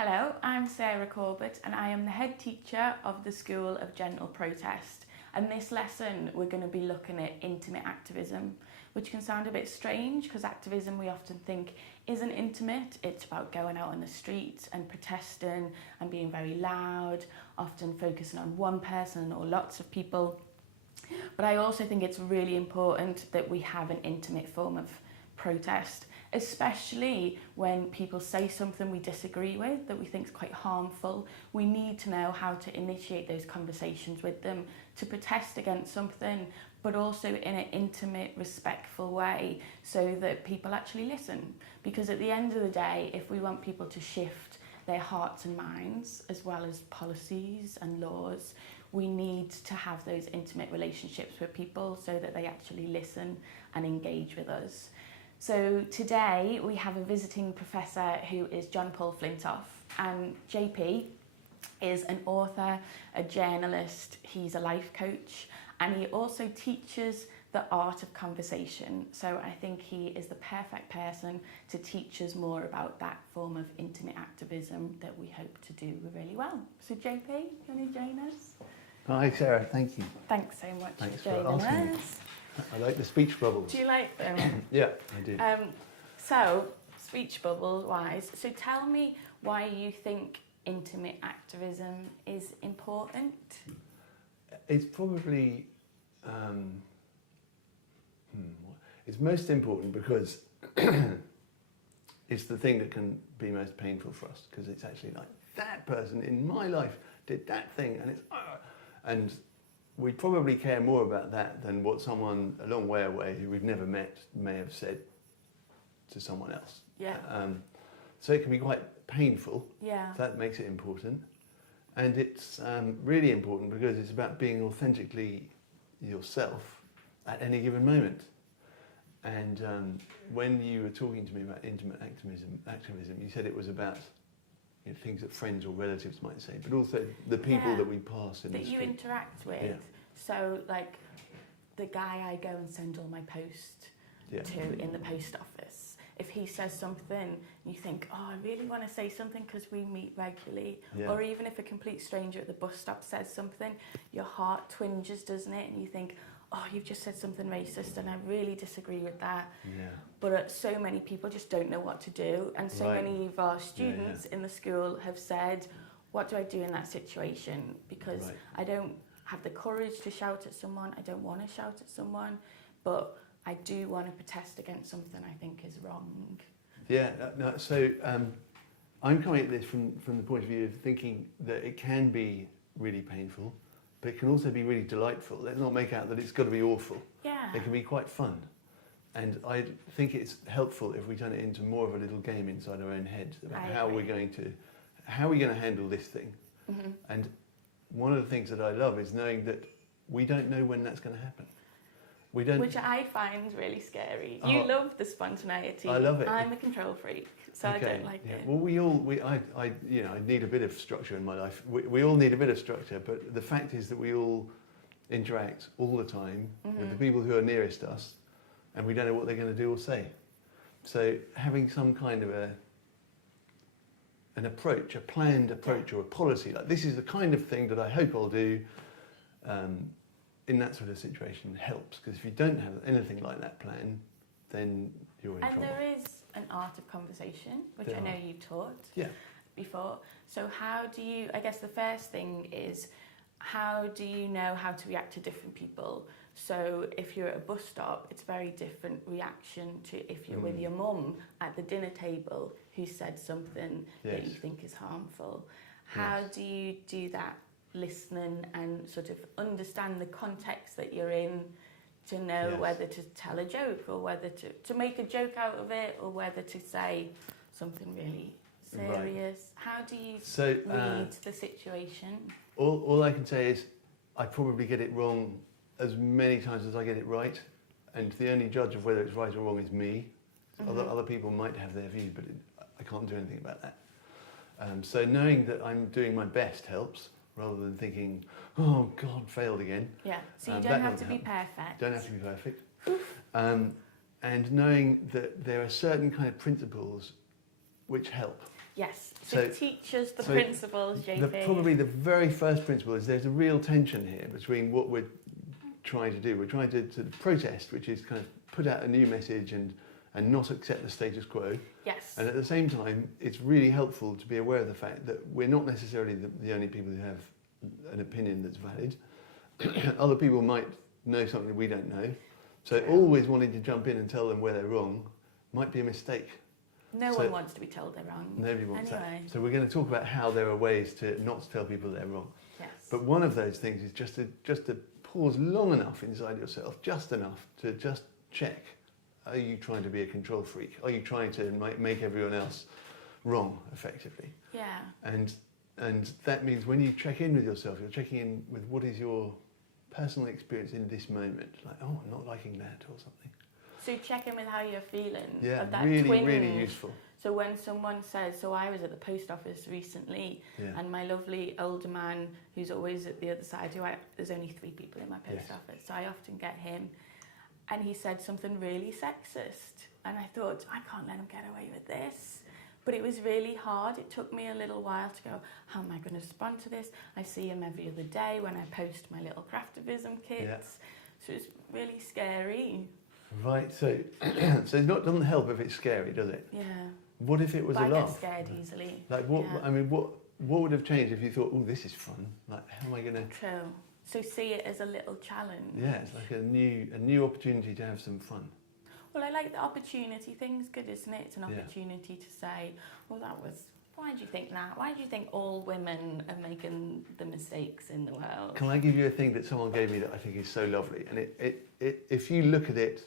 Hello, I'm Sarah Corbett and I am the head teacher of the School of Gentle Protest. And this lesson we're going to be looking at intimate activism, which can sound a bit strange because activism we often think isn't intimate. It's about going out on the streets and protesting and being very loud, often focusing on one person or lots of people. But I also think it's really important that we have an intimate form of protest, especially when people say something we disagree with that we think is quite harmful. We need to know how to initiate those conversations with them to protest against something, but also in an intimate, respectful way so that people actually listen. Because at the end of the day, if we want people to shift their hearts and minds, as well as policies and laws, we need to have those intimate relationships with people so that they actually listen and engage with us. So today we have a visiting professor who is John Paul Flintoff, and JP is an author, a journalist, he's a life coach, and he also teaches the art of conversation. So I think he is the perfect person to teach us more about that form of intimate activism that we hope to do really well. So JP, you want to join us? Hi Sarah, thank you. Thanks so much Thanks for for joining asking me. us. I like the speech bubbles. Do you like them? Yeah, I do. So, speech bubble wise, so tell me why you think intimate activism is important. It's probably, it's most important because it's the thing that can be most painful for us, because it's actually like, that person in my life did that thing, and it's, and we probably care more about that than what someone a long way away who we've never met may have said to someone else. Yeah. So it can be quite painful. Yeah. That makes it important. And it's really important because it's about being authentically yourself at any given moment. And when you were talking to me about intimate activism, you said it was about things that friends or relatives might say, but also the people that we pass in the street. That you interact with. Yeah. So, like, the guy I go and send all my post to in the post office, if he says something, you think, oh, I really want to say something because we meet regularly. Yeah. Or even if a complete stranger at the bus stop says something, your heart twinges, doesn't it? And you think, oh, you've just said something racist and I really disagree with that. Yeah. But so many people just don't know what to do. And so many of our students in the school have said, what do I do in that situation? Because I don't have the courage to shout at someone. I don't want to shout at someone. But I do want to protest against something I think is wrong. Yeah, no, so I'm coming at this from the point of view of thinking that it can be really painful, but it can also be really delightful. Let's not make out that it's got to be awful. Yeah. It can be quite fun. And I think it's helpful if we turn it into more of a little game inside our own heads about how we're going to handle this thing. Mm-hmm. And one of the things that I love is knowing that we don't know when that's going to happen. We don't. Which I find really scary. You love the spontaneity. I love it. I'm a control freak, so I don't like it. Well, I need a bit of structure in my life. We all need a bit of structure, but the fact is that we all interact all the time with the people who are nearest us, and we don't know what they're going to do or say. So having some kind of an approach, a planned approach or a policy, like this is the kind of thing that I hope I'll do in that sort of situation helps, because if you don't have anything like that plan, then you're in trouble. And there is an art of conversation, which I know you taught before. So how do you, I guess the first thing is, how do you know how to react to different people? So if you're at a bus stop, it's a very different reaction to if you're with your mum at the dinner table who said something that you think is harmful. How do you do that listening and sort of understand the context that you're in to know whether to tell a joke or whether to make a joke out of it or whether to say something really serious? How do you read the situation? All I can say is I probably get it wrong as many times as I get it right, and the only judge of whether it's right or wrong is me. Other people might have their view, but I can't do anything about that. So knowing that I'm doing my best helps, rather than thinking, oh God, failed again. Yeah, so you don't have to be perfect. Don't have to be perfect. And knowing that there are certain kind of principles which help. Yes. So teach us the principles, JP. Probably the very first principle is there's a real tension here between what we're trying to do. We're trying to protest, which is kind of put out a new message and not accept the status quo. Yes. And at the same time, it's really helpful to be aware of the fact that we're not necessarily the only people who have an opinion that's valid. Other people might know something we don't know. So always wanting to jump in and tell them where they're wrong might be a mistake. No one wants to be told they're wrong. Nobody wants anyway. that. So we're going to talk about how there are ways to not to tell people they're wrong. Yes. But one of those things is just to pause long enough inside yourself, just enough to just check. Are you trying to be a control freak? Are you trying to make everyone else wrong, effectively? Yeah. And that means when you check in with yourself, you're checking in with what is your personal experience in this moment. Like, oh, I'm not liking that or something. So check in with how you're feeling. Yeah, of that really, twinge. really useful. So when someone says, so I was at the post office recently, and my lovely older man, who's always at the other side, there's only 3 people in my post office, so I often get him, and he said something really sexist, and I thought, I can't let him get away with this. But it was really hard. It took me a little while to go, how am I going to respond to this? I see him every other day when I post my little craftivism kits. Yeah. So it's really scary. Right, so so doesn't help if it's scary, does it? Yeah. What if it was a I laugh? get scared easily. Like what? Yeah. I mean, what would have changed if you thought, oh, this is fun? Like, how am I going to? True. So see it as a little challenge. Yeah, it's like a new opportunity to have some fun. Well, I like the opportunity thing's good, isn't it? It's an Yeah. opportunity to say, well, why do you think that? Why do you think all women are making the mistakes in the world? Can I give you a thing that someone gave me that I think is so lovely? And if you look at it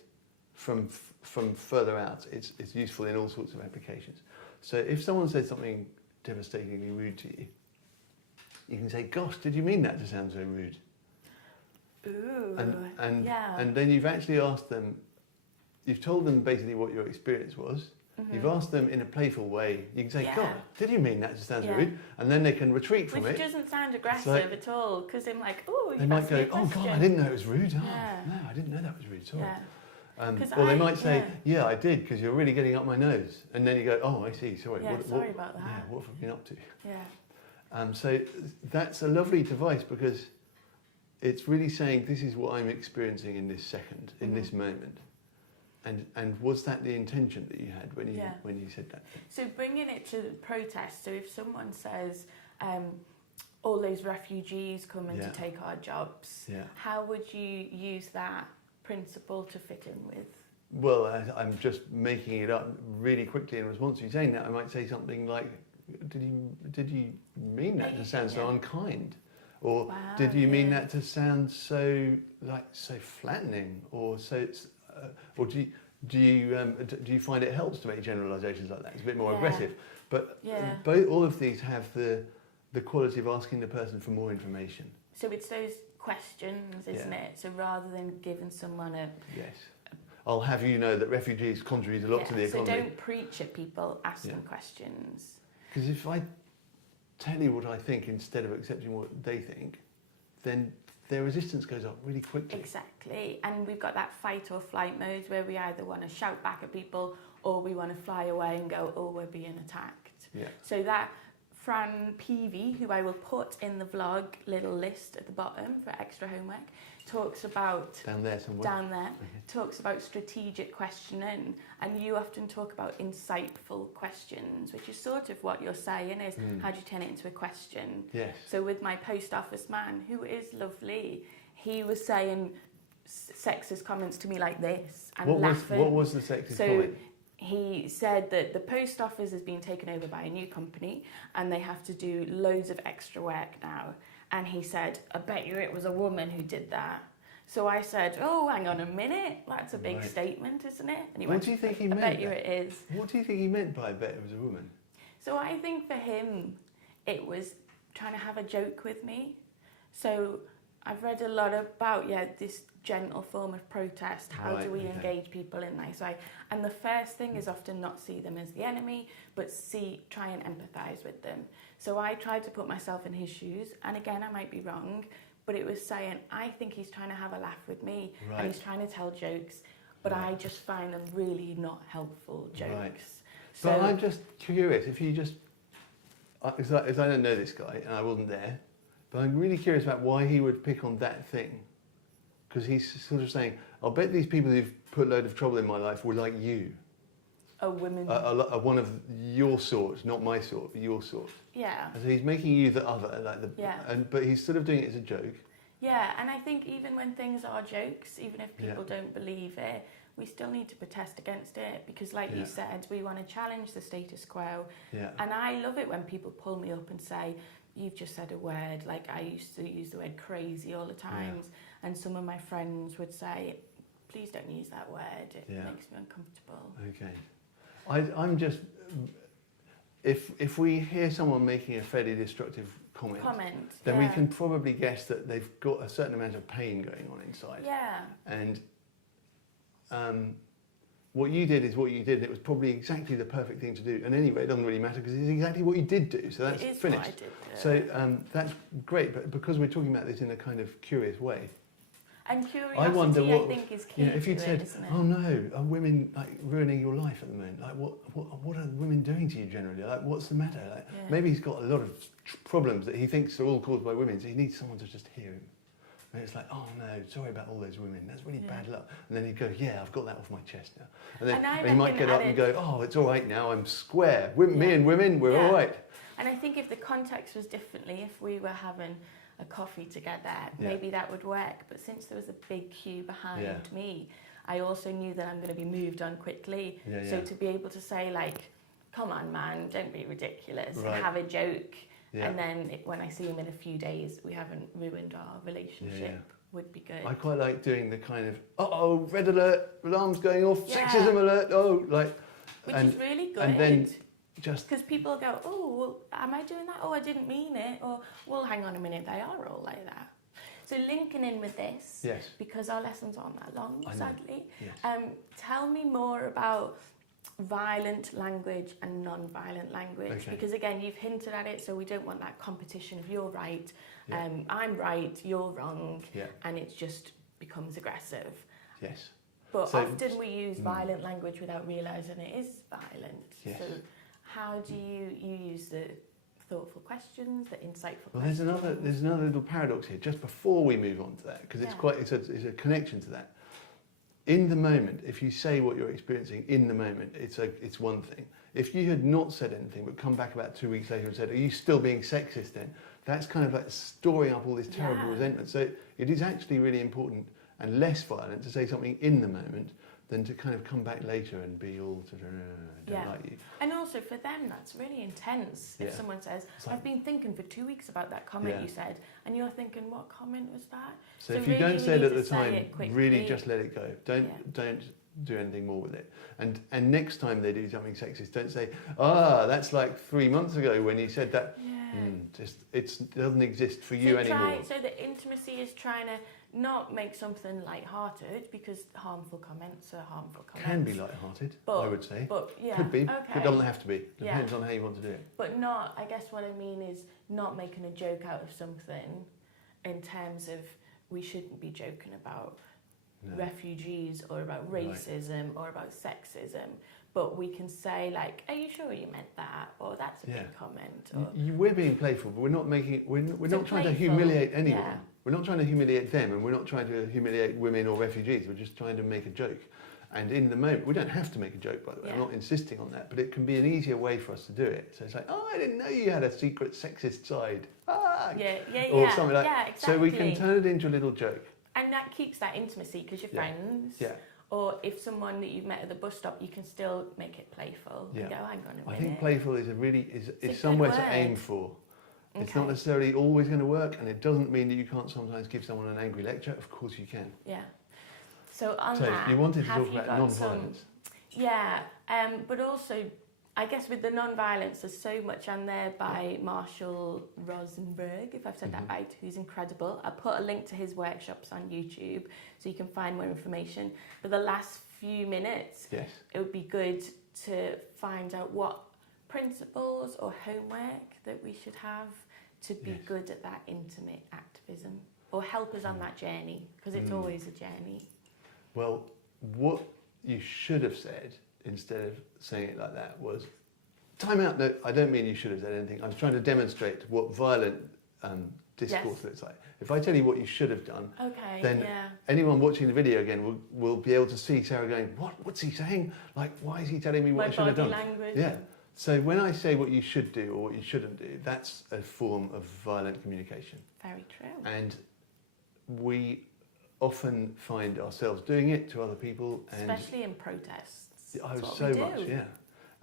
from further out, it's useful in all sorts of applications. So if someone said something devastatingly rude to you, you can say, gosh, did you mean that to sound so rude? Ooh, and then you've actually asked them, you've told them basically what your experience was. Mm-hmm. You've asked them in a playful way. You can say, God, did you mean that to sound so rude? And then they can retreat from it. Which doesn't sound aggressive at all, because I'm like, oh, they might go, oh God, I didn't know it was rude. Oh, Yeah. no, I didn't know that was rude at all. Yeah. Or they might say, yeah, I did, because you're really getting up my nose. And then you go, oh, I see, sorry. Yeah, sorry about that. Yeah, what have I been up to? Yeah. So that's a lovely device, because it's really saying, this is what I'm experiencing in this second, in this moment. And was that the intention that you had when you said that? So bringing it to protest, so if someone says, all those refugees coming to take our jobs, how would you use that principle to fit in with? Well, I'm just making it up really quickly in response to you saying that. I might say something like, did you mean that to sound so unkind? Or did you mean that to sound so flattening? Or so or do you find it helps to make generalisations like that? It's a bit more aggressive. But all of these have the quality of asking the person for more information. So it's those questions, isn't it? So rather than giving someone I'll have you know that refugees contribute a lot to the economy. So don't preach at people, ask them questions. Because if I tell you what I think instead of accepting what they think, then their resistance goes up really quickly. Exactly. And we've got that fight or flight mode where we either want to shout back at people or we want to fly away and go, oh, we're being attacked. Yeah. So that Fran Peavy, who I will put in the vlog little list at the bottom for extra homework, talks about down there, talks about strategic questioning, and you often talk about insightful questions, which is sort of what you're saying is how do you turn it into a question? Yes. So with my post office man, who is lovely, he was saying sexist comments to me like this and laughing. What was the sexist comment? He said that the post office has been taken over by a new company and they have to do loads of extra work now. And he said, I bet you it was a woman who did that. So I said, oh, hang on a minute. That's a big statement, isn't it? And he went, what do you think he meant? I bet you it is. What do you think he meant by I bet it was a woman? So I think for him, it was trying to have a joke with me. So I've read a lot about, this gentle form of protest. How do we engage people in nice way? And the first thing is often not see them as the enemy, but try and empathise with them. So I tried to put myself in his shoes, and again, I might be wrong, but it was saying, I think he's trying to have a laugh with me, and he's trying to tell jokes, but I just find them really not helpful jokes. Right. So I'm just curious, if you just Because I don't know this guy and I wasn't there, but I'm really curious about why he would pick on that thing. Because he's sort of saying, I'll bet these people who've put a load of trouble in my life were like you. Women. One of your sort, not my sort, but your sort. Yeah. And so he's making you the other, but he's sort of doing it as a joke. Yeah, and I think even when things are jokes, even if people don't believe it, we still need to protest against it because, like you said, we want to challenge the status quo. Yeah. And I love it when people pull me up and say, you've just said a word, like I used to use the word crazy all the times, and some of my friends would say, please don't use that word, it makes me uncomfortable. Okay. I'm just, if we hear someone making a fairly destructive comment, then we can probably guess that they've got a certain amount of pain going on inside. Yeah. And what you did is what you did, and it was probably exactly the perfect thing to do. And anyway, it doesn't really matter because it's exactly what you did do, so that's finished. What I did do. So that's great, but because we're talking about this in a kind of curious way, and curiosity, I wonder what, I think, is key. if you'd to said, it, isn't it? "Oh no, are women like ruining your life at the moment? Like, what are women doing to you generally? Like, what's the matter? Like, maybe he's got a lot of problems that he thinks are all caused by women, so he needs someone to just hear him." And it's like, "Oh no, sorry about all those women. That's really bad luck." And then he'd go, "Yeah, I've got that off my chest now." And then he might get up and go, "Oh, it's all right now. I'm square. Me and women, we're all right." And I think if the context was differently, if we were having a coffee together, maybe that would work. But since there was a big queue behind me, I also knew that I'm going to be moved on quickly. So to be able to say, like, come on, man, don't be ridiculous, and have a joke. And then when I see him in a few days, we haven't ruined our relationship, would be good. I quite like doing the kind of, uh-oh, red alert, alarm's going off, sexism alert, Which is really good. And then just... Because people go, oh, well, am I doing that? Oh, I didn't mean it. Or, well, hang on a minute, they are all like that. So linking in with this, because our lessons aren't that long, sadly, tell me more about violent language and non-violent language, because again, you've hinted at it, so we don't want that competition of you're right, I'm right, you're wrong, and it just becomes aggressive. But so, often we use violent language without realising it is violent. So how do you use the thoughtful questions, the insightful questions? Well, there's another little paradox here, just before we move on to that, because it's a connection to that. In the moment, if you say what you're experiencing in the moment, it's one thing. If you had not said anything but come back about 2 weeks later and said, are you still being sexist then? That's kind of like storing up all this terrible resentment. So it is actually really important and less violent to say something in the moment than to kind of come back later and be all don't like you. And also for them, that's really intense. If someone says, I've been thinking for 2 weeks about that comment you said, and you're thinking, what comment was that? So if you don't say it at the time, really just let it go. Don't do anything more with it. And next time they do something sexist, don't say, that's like 3 months ago when you said that. It doesn't exist for you anymore. So the intimacy is trying to not make something light-hearted, because harmful comments are harmful comments. Can be light-hearted, I would say. Could be. Okay. It doesn't have to be. Depends on how you want to do it. But not, I guess what I mean is not making a joke out of something in terms of we shouldn't be joking about refugees or about racism or about sexism. But we can say, like, are you sure you meant that? Or that's a big comment. Or, we're being playful, but we're not making. We're not trying to humiliate anyone. We're not trying to humiliate them, and we're not trying to humiliate women or refugees. We're just trying to make a joke. And in the moment, we don't have to make a joke, by the way. I'm not insisting on that, but it can be an easier way for us to do it. So it's like, I didn't know you had a secret sexist side. Or something like that. Exactly. So we can turn it into a little joke. And that keeps that intimacy, because you're friends. Or if someone that you've met at the bus stop, you can still make it playful and go, hang on a minute. I think playful is somewhere to aim for. It's not necessarily always going to work, and it doesn't mean that you can't sometimes give someone an angry lecture. Of course you can. So on that, you wanted to talk about non-violence. But also, I guess with the non-violence, there's so much on there by Marshall Rosenberg, if I've said that right, who's incredible. I'll put a link to his workshops on YouTube so you can find more information. But the last few minutes, it would be good to find out what principles or homework that we should have to be good at that intimate activism, or help us on that journey, because it's always a journey. Well, what you should have said, instead of saying it like that, was time out. No, I don't mean you should have said anything. I'm trying to demonstrate what violent discourse Yes. looks like. If I tell you what you should have done, Okay, then anyone watching the video again will be able to see Sarah going, what's he saying? Like, why is he telling me what I should have done? Language. Yeah. So when I say what you should do or what you shouldn't do, that's a form of violent communication. Very true. And we often find ourselves doing it to other people. And especially in protests. oh, That's what so we do. much, yeah.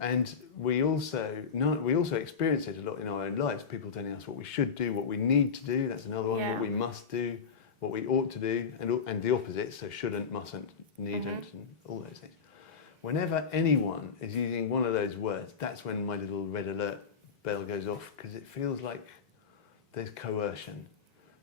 And we also experience it a lot in our own lives. People telling us what we should do, what we need to do. That's another one. Yeah. What we must do, what we ought to do, and the opposite. So shouldn't, mustn't, needn't, and all those things. Whenever anyone is using one of those words, that's when my little red alert bell goes off, because it feels like there's coercion,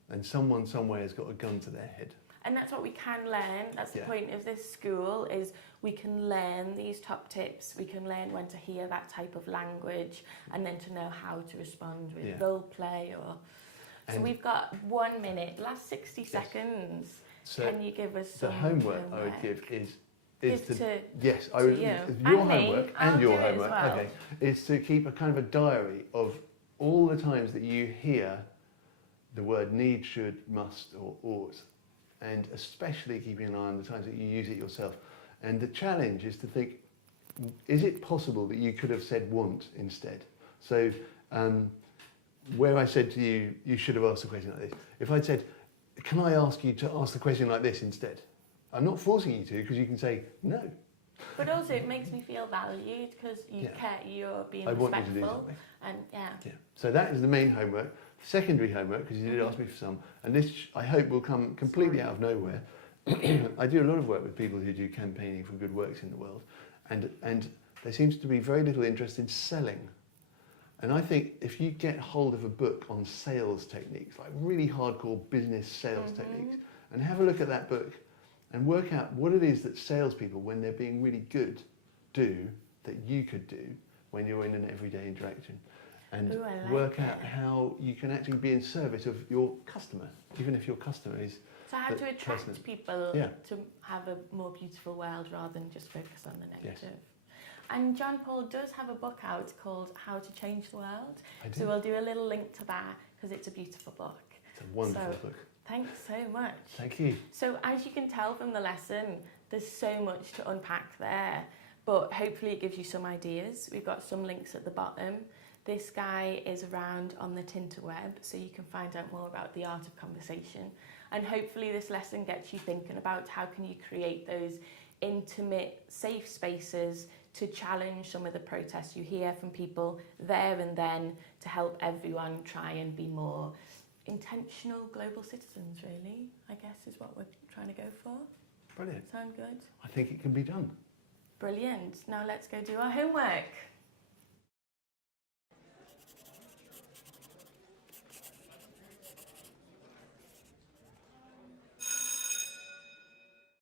and someone somewhere has got a gun to their head. And that's what we can learn. That's the point of this school, is we can learn these top tips. We can learn when to hear that type of language and then to know how to respond with role play. So we've got 1 minute, last 60 seconds. So can you give us some the homework I would give is your homework and your homework, well. okay, is to keep a kind of a diary of all the times that you hear the word need, should, must, or ought, and especially keeping an eye on the times that you use it yourself. And the challenge is to think, is it possible that you could have said want instead? So where I said to you, you should have asked a question like this. If I'd said, can I ask you to ask the question like this instead? I'm not forcing you to, because you can say no. But also it makes me feel valued, because you care, you're being I respectful. want you to do something. And So that is the main homework. Secondary homework, because you did ask me for some, and this I hope will come completely out of nowhere. I do a lot of work with people who do campaigning for good works in the world, and there seems to be very little interest in selling. And I think if you get hold of a book on sales techniques, like really hardcore business sales techniques, and have a look at that book and work out what it is that salespeople, when they're being really good, do that you could do when you're in an everyday interaction. And work out how you can actually be in service of your customer, even if your customer is... So how to attract people to have a more beautiful world rather than just focus on the negative. Yes. And John Paul does have a book out called How to Change the World. So we'll do a little link to that, because it's a beautiful book. It's a wonderful book. Thanks so much. Thank you. So as you can tell from the lesson, there's so much to unpack there, but hopefully it gives you some ideas. We've got some links at the bottom. This guy is around on the Tinterweb, so you can find out more about the art of conversation. And hopefully this lesson gets you thinking about how can you create those intimate, safe spaces to challenge some of the protests you hear from people there and then, to help everyone try and be more intentional global citizens, really, I guess is what we're trying to go for. Brilliant. Sound good? I think it can be done. Brilliant. Now let's go do our homework.